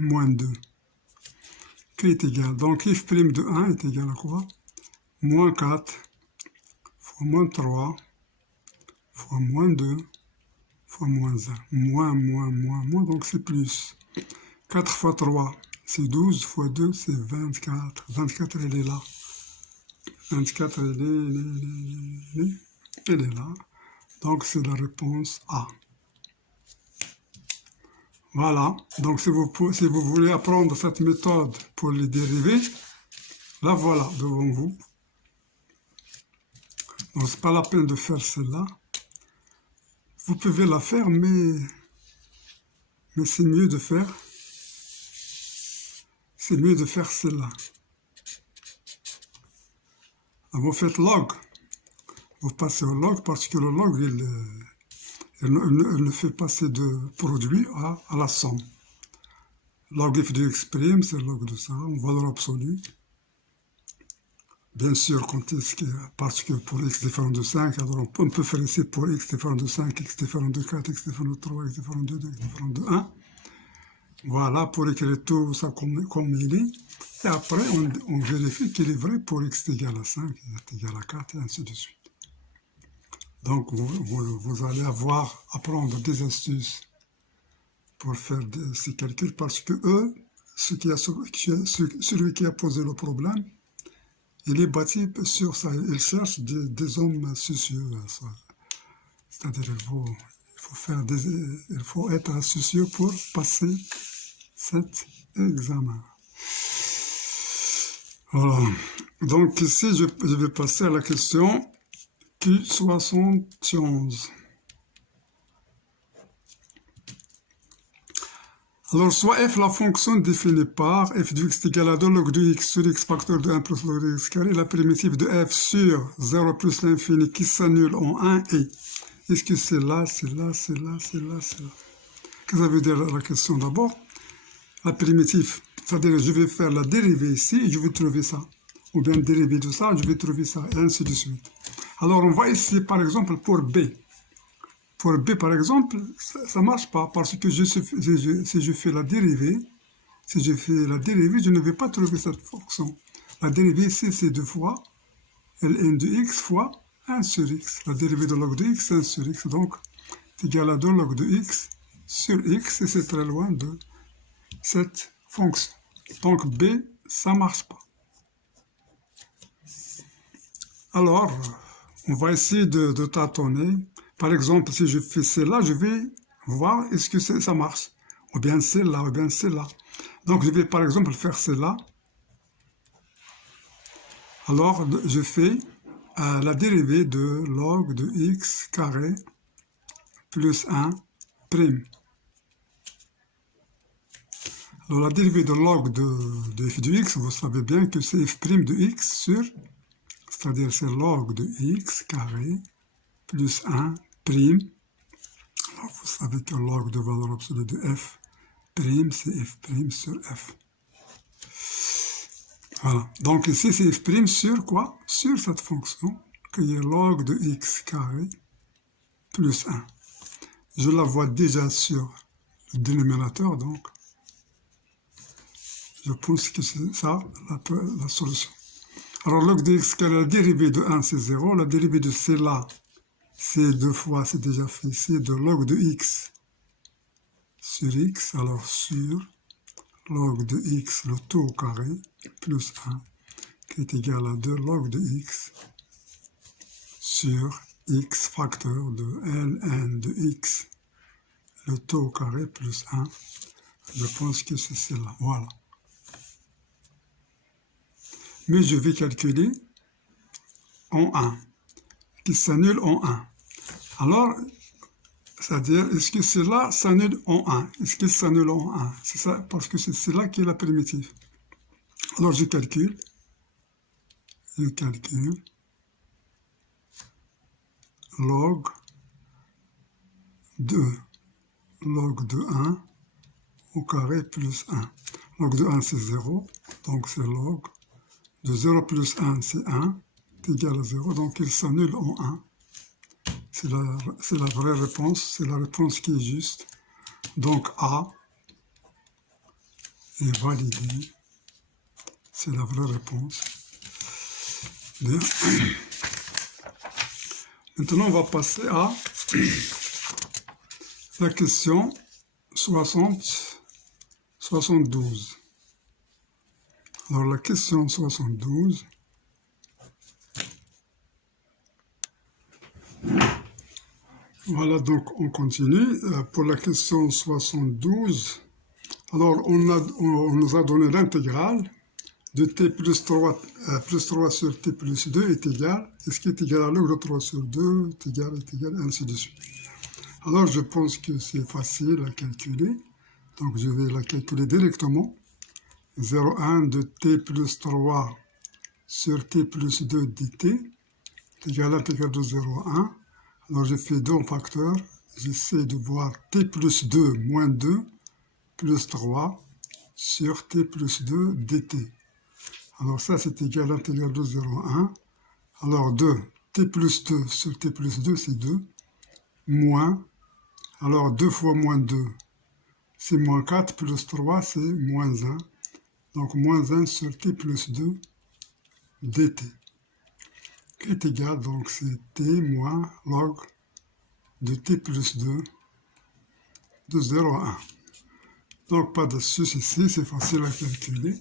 moins 2, qui est égal. Donc f' de 1 est égal à quoi? Moins 4 fois moins 3 fois moins 2 fois moins 1. Moins, donc c'est plus. 4 fois 3, c'est 12 fois 2, c'est 24. 24, elle est là. 24, elle est là. Donc c'est la réponse A. Voilà. Donc si vous voulez apprendre cette méthode pour les dérivés, la voilà devant vous. Donc c'est pas la peine de faire celle-là. Vous pouvez la faire, mais c'est mieux de faire. C'est mieux de faire celle-là. Vous faites log. Vous passez au log parce que le log, il ne fait passer de produit à la somme. Log f de x', c'est le log de ça, en valeur absolue. Bien sûr, parce que pour x différent de 5, alors on peut faire ici pour x différent de 5, x différent de 4, x différent de 3, x différent de 2, x différent de 1. Voilà, pour écrire tout ça comme il est. Et après, on vérifie qu'il est vrai pour x égale à 5, y égale à 4, et ainsi de suite. Donc, vous allez apprendre des astuces pour faire ces calculs, parce que eux, celui qui a posé le problème, il est bâti sur ça. Il cherche des hommes soucieux. C'est-à-dire il faut être soucieux pour passer cet examen. Voilà. Donc ici, je vais passer à la question Q71. Alors, soit f, la fonction définie par f de x est égal à 2 log de x sur x facteur de 1 plus log de x carré, la primitive de f sur 0 plus l'infini qui s'annule en 1 et est-ce que c'est là, c'est là, c'est là, c'est là, c'est là. Qu'est-ce que ça veut dire la question d'abord? La primitive, c'est-à-dire je vais faire la dérivée ici et je vais trouver ça. Ou bien dérivée de ça, je vais trouver ça, et ainsi de suite. Alors, on va essayer par exemple pour b. Pour b, par exemple, ça ne marche pas parce que si je fais la dérivée, je ne vais pas trouver cette fonction. La dérivée ici, c'est 2 fois ln de x fois 1 sur x. La dérivée de log de x, 1 sur x. Donc, c'est égal à 2 log de x sur x, et c'est très loin de cette fonction. Donc, b, ça ne marche pas. Alors, on va essayer de tâtonner. Par exemple, si je fais cela, je vais voir est-ce que ça marche. Ou bien cela, ou bien cela. Donc, je vais par exemple faire cela. Alors, je fais la dérivée de log de x carré plus 1 prime. Alors, la dérivée de log de f de x, vous savez bien que c'est f' de x sur, c'est-à-dire c'est log de x carré plus 1 prime. Alors, vous savez que log de valeur absolue de f prime, c'est f' sur f. Voilà. Donc ici, c'est f' sur quoi? Sur cette fonction qui est log de x carré plus 1. Je la vois déjà sur le dénominateur, donc je pense que c'est ça la solution. Alors, log de x carré, la dérivée de 1, c'est 0. La dérivée de cela, c'est 2 fois, c'est déjà fait ici, de log de x sur x, alors sur log de x, le tout au carré, plus 1, qui est égal à 2 log de x sur x facteur de ln de x, le tout au carré, plus 1. Je pense que c'est cela, voilà. Mais je vais calculer en 1, qui s'annule en 1. Alors, c'est-à-dire, est-ce que cela s'annule en 1? Est-ce qu'il s'annule en 1? C'est ça, parce que c'est cela qui est la primitive. Alors, je calcule log de 1 au carré plus 1. Log de 1, c'est 0, donc c'est log de 0 plus 1, c'est 1, c'est égal à 0, donc il s'annule en 1. C'est la vraie réponse, c'est la réponse qui est juste. Donc A est validé, c'est la vraie réponse. Bien. Maintenant, on va passer à la question 72. Alors, la question 72, voilà, donc on continue. Pour la question 72, alors on nous a donné l'intégrale de t plus 3 sur t plus 2 est égal, et ce qui est égal à log de 3 sur 2 est égal, ainsi de suite. Alors, je pense que c'est facile à calculer, donc je vais la calculer directement. 0,1 de t plus 3 sur t plus 2 dt est égal à l'intégrale de 0,1. Alors, je fais 2 en facteur, j'essaie de voir t plus 2 moins 2 plus 3 sur t plus 2 dt. Alors, ça, c'est égal à l'intégrale de 0,1. Alors, 2, t plus 2 sur t plus 2, c'est 2, moins, alors 2 fois moins 2, c'est moins 4, plus 3, c'est moins 1. Donc, moins 1 sur t plus 2 dt, qui est égal, donc c'est t moins log de t plus 2 de 0 à 1. Donc, pas de souci ici, c'est facile à calculer.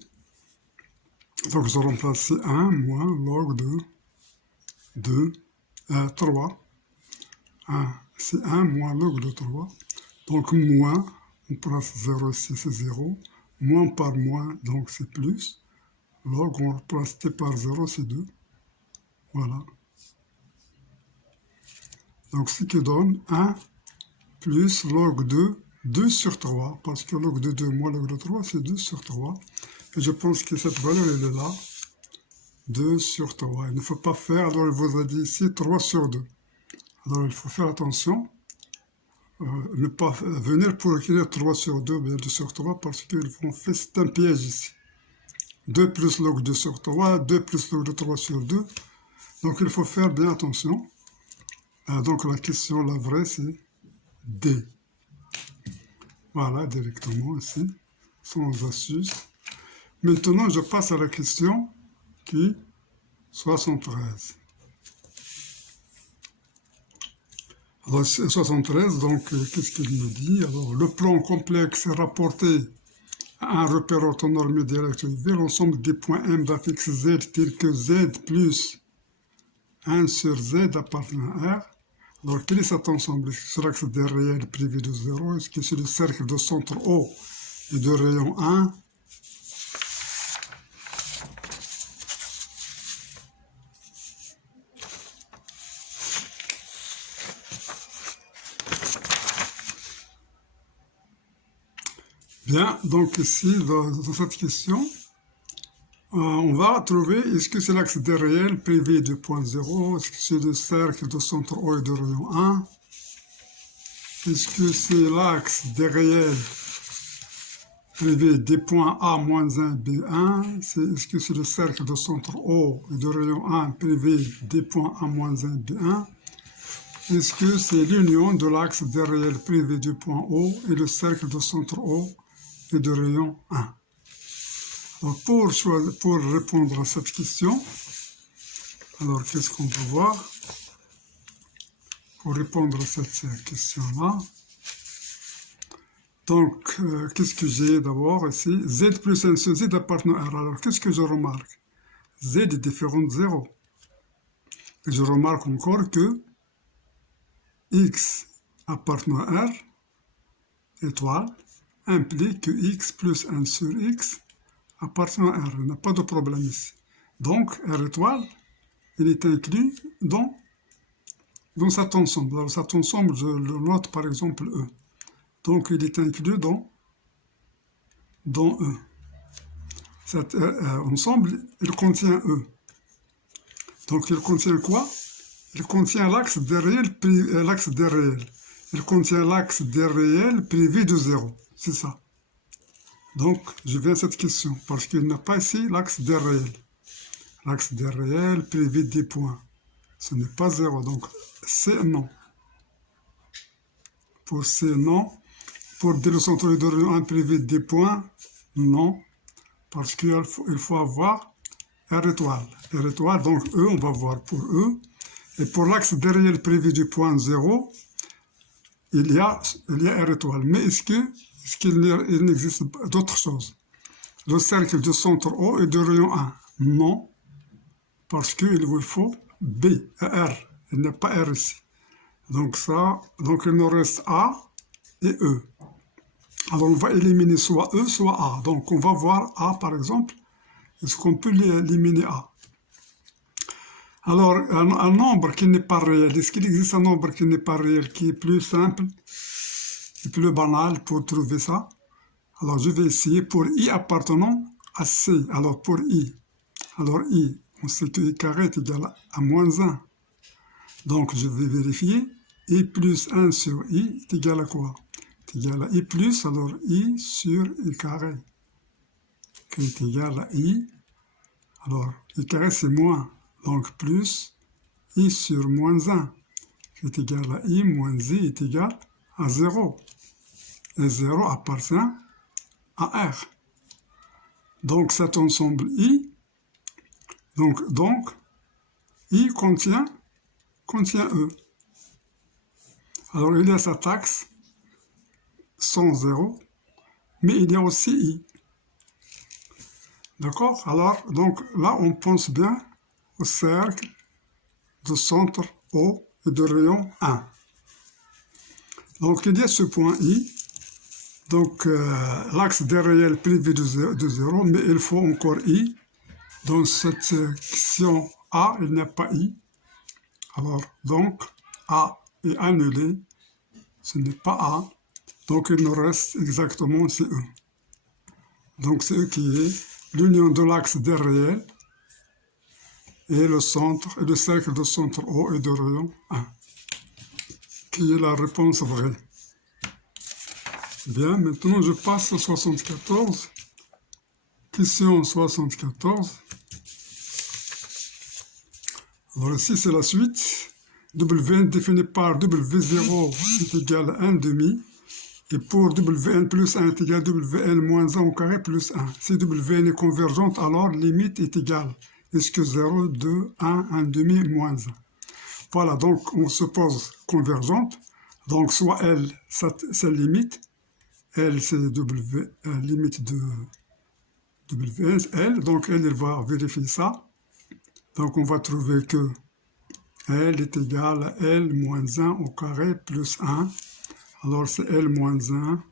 Donc je remplace C1 moins log de 2, 3. 1, c'est 1 moins log de 3. Donc moins, on place 0 ici, c'est 0. Moins par moins, donc c'est plus. Log, on replace t par 0, c'est 2. Voilà. Donc ce qui donne 1 plus log de 2 sur 3. Parce que log de 2 moins log de 3, c'est 2 sur 3. Et je pense que cette valeur, elle est là. 2 sur 3. Il ne faut pas faire, alors il vous a dit ici 3 sur 2. Alors il faut faire attention. Ne pas venir pour écrire 3 sur 2, bien 2 sur 3, parce qu'ils vont faire, c'est un piège ici. 2 plus log 2 sur 3, 2 plus log de 3 sur 2. Donc il faut faire bien attention. Donc la question, la vraie, c'est D. Voilà, directement ici, sans astuce. Maintenant, je passe à la question qui 73. Alors, 73, donc, qu'est-ce qu'il me dit? Alors, le plan complexe est rapporté à un repère orthonormé direct V. L'ensemble des points M d'affixe Z tel que Z plus 1 sur Z appartenant à R. Alors, quel est cet ensemble? Est-ce que c'est l'axe des réels privé de 0? Est-ce que c'est le cercle de centre O et de rayon 1? Bien, donc ici, dans cette question, on va trouver, est-ce que c'est l'axe des réels privé de point 0? Est-ce que c'est le cercle de centre O et de rayon 1? Est-ce que c'est l'axe des réels privé des points A moins 1, B1? Est-ce que c'est le cercle de centre O et de rayon 1 privé des points A moins 1, B1? Est-ce que c'est l'union de l'axe des réels privé du point O et le cercle de centre O et de rayon 1? Alors pour répondre à cette question, alors qu'est-ce qu'on peut voir? Pour répondre à cette question-là, donc qu'est-ce que j'ai d'abord ici? Z plus 1 sur Z appartenant à R. Alors qu'est-ce que je remarque? Z est différent de 0. Et je remarque encore que X appartenant à R, étoile, implique que X plus 1 sur X appartenant à R. Il n'y a pas de problème ici. Donc, R étoile, il est inclus dans cet ensemble. Alors, cet ensemble, je le note par exemple E. Donc, il est inclus dans E. Cet ensemble, il contient E. Donc, il contient quoi? Il contient l'axe des réels. Il contient l'axe des réels privé de 0. C'est ça. Donc, je viens à cette question, parce qu'il n'y a pas ici l'axe des réels. L'axe des réels privé des points. Ce n'est pas 0, donc c'est non. Pour C, non. Pour D, le centre de rayon 1 privé des points, non. Parce qu'il faut avoir R étoile. R étoile, donc E, on va voir pour E. Et pour l'axe des réels privé du point 0, il y a R étoile. Mais est-ce qu'il n'existe d'autre chose? Le cercle de centre O et de rayon 1, non. Parce qu'il vous faut B, R. Il n'y a pas R ici. Donc il nous reste A et E. Alors on va éliminer soit E, soit A. Donc on va voir A par exemple. Est-ce qu'on peut éliminer A? Alors un nombre qui n'est pas réel, est-ce qu'il existe un nombre qui n'est pas réel, qui est plus simple et plus banal pour trouver ça? Alors je vais essayer pour I appartenant à C. Alors pour I, on sait que I carré est égal à moins 1. Donc je vais vérifier. I plus 1 sur I est égal à quoi? C'est égal à I plus, alors I sur I carré, qui est égal à I. Alors I carré c'est moins, donc plus I sur moins 1, qui est égal à I moins I est égal à 0. Et 0 appartient à R. Donc cet ensemble I, donc I contient E. Alors il y a cet axe sans 0, mais il y a aussi I. D'accord? Alors, donc là, on pense bien au cercle de centre O et de rayon 1. Donc, il y a ce point I. Donc, l'axe des réels privé de 0, mais il faut encore I. Dans cette section A, il n'y a pas I. Alors, donc, A est annulé. Ce n'est pas A. Donc, il nous reste exactement CE. Donc, CE qui est l'union de l'axe des réels et le centre, et le cercle de centre O et de rayon 1, qui est la réponse vraie. Bien, maintenant je passe au 74. Question 74. Alors ici c'est la suite. Wn défini par W0 est égal à 1 demi. Et pour Wn plus 1 est égal à Wn moins 1 au carré plus 1. Si Wn est convergente, alors limite est égale. Est-ce que 0, 2, 1, 1 demi, moins 1. Voilà, donc on se pose convergente. Donc soit L, c'est limite. L, c'est W, limite de Wn, L. Donc L, il va vérifier ça. Donc on va trouver que L est égal à L moins 1 au carré plus 1. Alors c'est L moins 1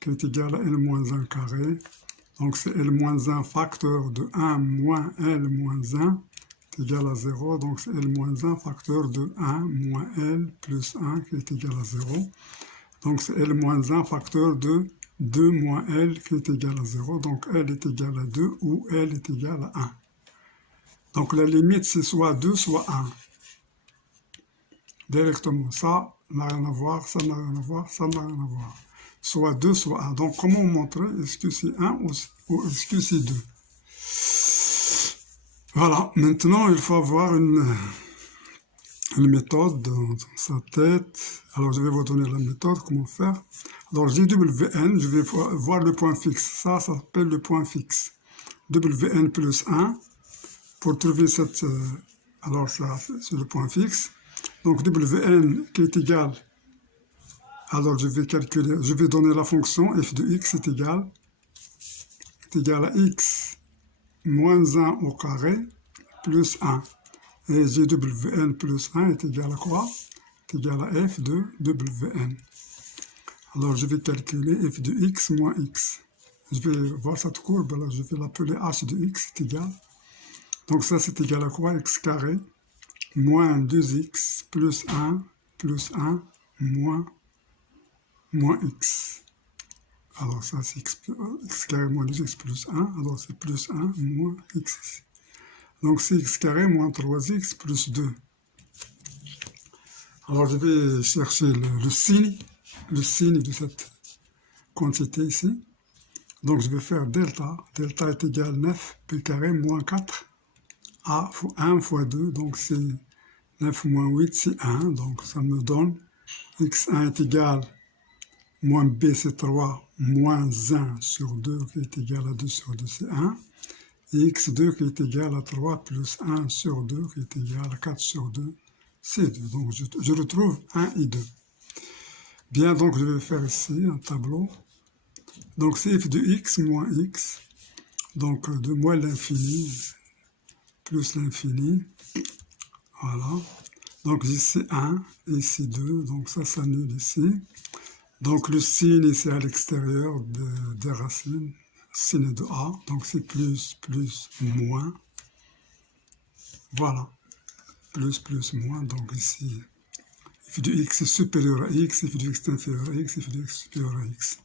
qui est égal à L moins 1 carré. Donc c'est L moins 1 facteur de 1 moins L moins 1 est égal à 0. Donc c'est L moins 1 facteur de 1 moins L plus 1 qui est égal à 0. Donc c'est L moins 1 facteur de 2 moins L qui est égal à 0. Donc L est égal à 2 ou L est égal à 1. Donc la limite c'est soit 2 soit 1. Directement. Ça n'a rien à voir, ça n'a rien à voir, ça n'a rien à voir. Soit 2 soit 1. Donc comment montrer est-ce que c'est 1 ou est-ce que c'est 2? Voilà. Maintenant il faut avoir une méthode dans sa tête. Alors, je vais vous donner la méthode, comment faire. Alors, JWN, je vais voir le point fixe. Ça s'appelle le point fixe. WN plus 1. Pour trouver cette... alors, ça, c'est le point fixe. Donc, WN qui est égal... Alors, je vais calculer... Je vais donner la fonction f de x est égal à x moins 1 au carré plus 1. Et GWN plus 1 est égal à quoi? Est égal à f de WN. Alors, je vais calculer f de x moins x. Je vais voir cette courbe, alors je vais l'appeler h de x est égal. Donc ça, c'est égal à quoi? X carré moins 2x plus 1 moins x. Alors ça, c'est x carré moins 2x plus 1. Alors c'est plus 1 moins x. Donc c'est x carré moins 3x plus 2. Alors je vais chercher le signe de cette quantité ici. Donc je vais faire delta. Delta est égal à 9 p carré moins 4 a 1 fois 2. Donc c'est 9 moins 8, c'est 1. Donc ça me donne x1 est égal moins b c'est 3 moins 1 sur 2 qui est égal à 2 sur 2 c'est 1. Et x2 qui est égal à 3 plus 1 sur 2 qui est égal à 4 sur 2, c'est 2. Donc je retrouve 1 et 2. Bien, donc je vais faire ici un tableau. Donc c'est f de x moins x. Donc de moins l'infini plus l'infini. Voilà. Donc ici 1 et ici 2. Donc ça s'annule ici. Donc le signe c'est à l'extérieur des racines. Signe de A, donc c'est plus, moins. Voilà. Plus, moins. Donc ici, f de x est supérieur à x, f de x est inférieur à x, f de x est supérieur à x.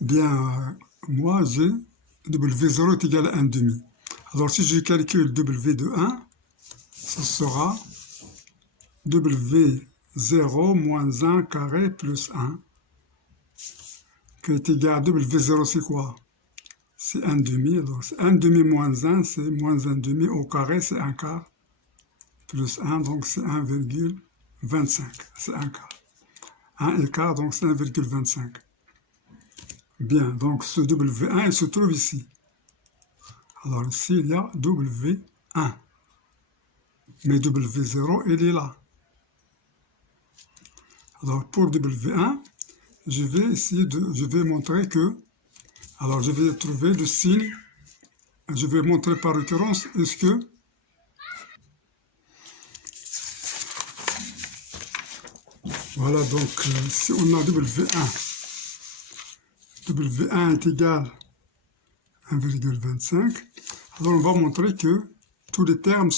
Bien, moi j'ai W0 est égal à 1 demi. Alors si je calcule W de 1, ce sera W0 moins 1 carré plus 1. Qui est égal à W0, c'est quoi? C'est 1 demi. Alors, 1 demi moins 1, c'est moins 1 demi. Au carré, c'est 1 quart. Plus 1, donc c'est 1,25. C'est 1 quart. 1 quart, donc c'est 1,25. Bien, donc ce W1, il se trouve ici. Alors ici, il y a W1. Mais W0, il est là. Alors pour W1, je vais montrer que, alors je vais trouver le signe je vais montrer par récurrence, est-ce que voilà, donc si on a W1 est égal à 1,25, alors on va montrer que tous les termes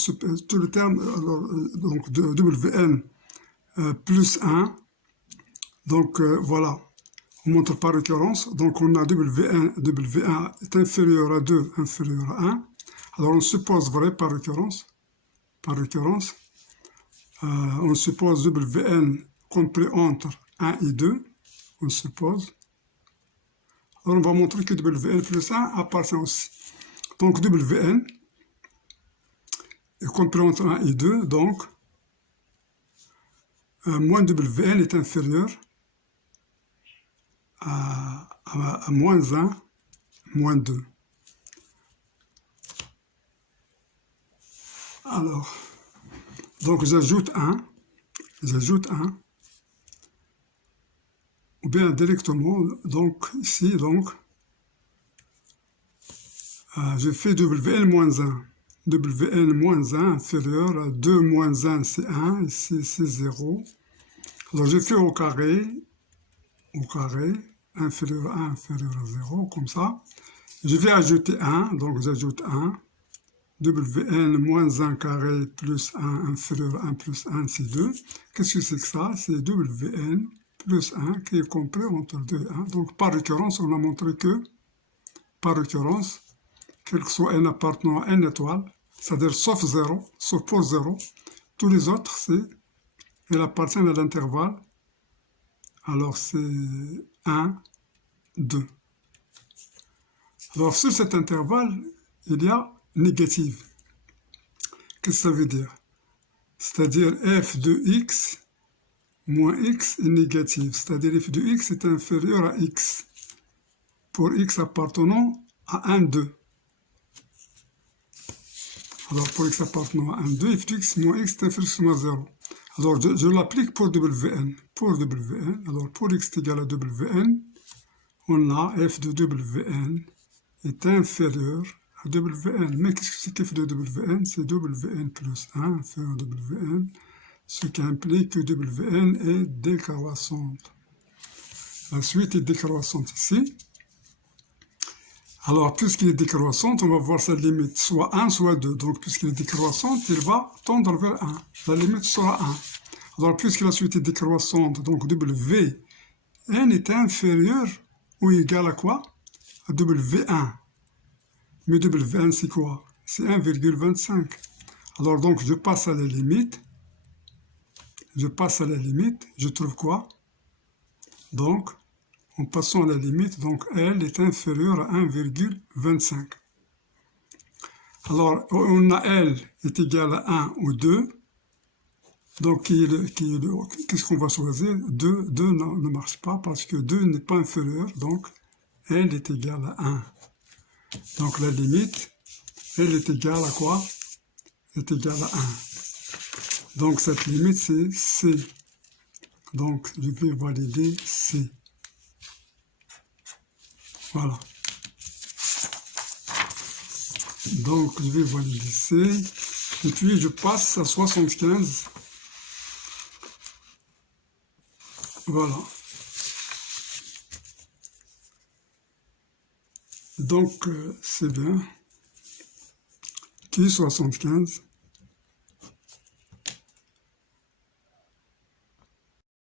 alors, donc de Wn plus 1, donc voilà, on montre par récurrence, donc on a W1 est inférieur à 2, inférieur à 1, alors on suppose vrai par récurrence, on suppose Wn compris entre 1 et 2, on suppose. Alors on va montrer que Wn plus 1 appartient aussi. Donc Wn est compris entre 1 et 2, donc moins Wn est inférieur à moins 1, moins 2. Alors, donc j'ajoute 1, ou bien directement, donc ici, donc, je fais Wn moins 1. Wn moins 1 inférieur à 2 moins 1, c'est 1, ici c'est 0. Alors je fais au carré, inférieur à 1, inférieur à 0, comme ça. Je vais ajouter 1, donc j'ajoute 1. Wn moins 1 carré plus 1 inférieur à 1 plus 1, c'est 2. Qu'est-ce que c'est que ça? C'est Wn plus 1 qui est compris entre 2 et 1. Donc par récurrence, on a montré que, par récurrence, quel que soit n appartenant à n étoile, c'est-à-dire sauf 0, sauf pour 0, tous les autres, elles appartiennent à l'intervalle. Alors c'est 1, 2. Alors sur cet intervalle, il y a négative. Qu'est-ce que ça veut dire? C'est-à-dire f de x moins x est négative. C'est-à-dire f de x est inférieur à x. Pour x appartenant à 1, 2. Alors pour x appartenant à 1, 2, f de x moins x est inférieur à 0. Alors je l'applique pour Wn. Alors pour x est égal à Wn, on a f de Wn est inférieur à Wn. Mais qu'est-ce que c'est f de Wn? C'est Wn plus 1 inférieur à Wn, ce qui implique que Wn est décroissante. La suite est décroissante ici. Alors, puisqu'il est décroissante, on va voir sa limite, soit 1, soit 2. Donc, puisqu'il est décroissante, il va tendre vers 1. La limite sera 1. Alors, puisque la suite est décroissante, donc Wn est inférieur ou égal à quoi? À W1. Mais W1, c'est quoi? C'est 1,25. Alors, donc, je passe à la limite. Je trouve quoi? Donc, en passant à la limite, donc L est inférieure à 1,25. Alors, on a L est égal à 1 ou 2. Donc, qu'est-ce qu'on va choisir? 2 ne marche pas parce que 2 n'est pas inférieur. Donc, L est égal à 1. Donc, la limite, L est égale à quoi? Est égale à 1. Donc, cette limite, c'est C. Donc, je vais valider C. Voilà. Donc, je vais valider C. Et puis, je passe à 75. Voilà. Donc, c'est bien. Qui 75?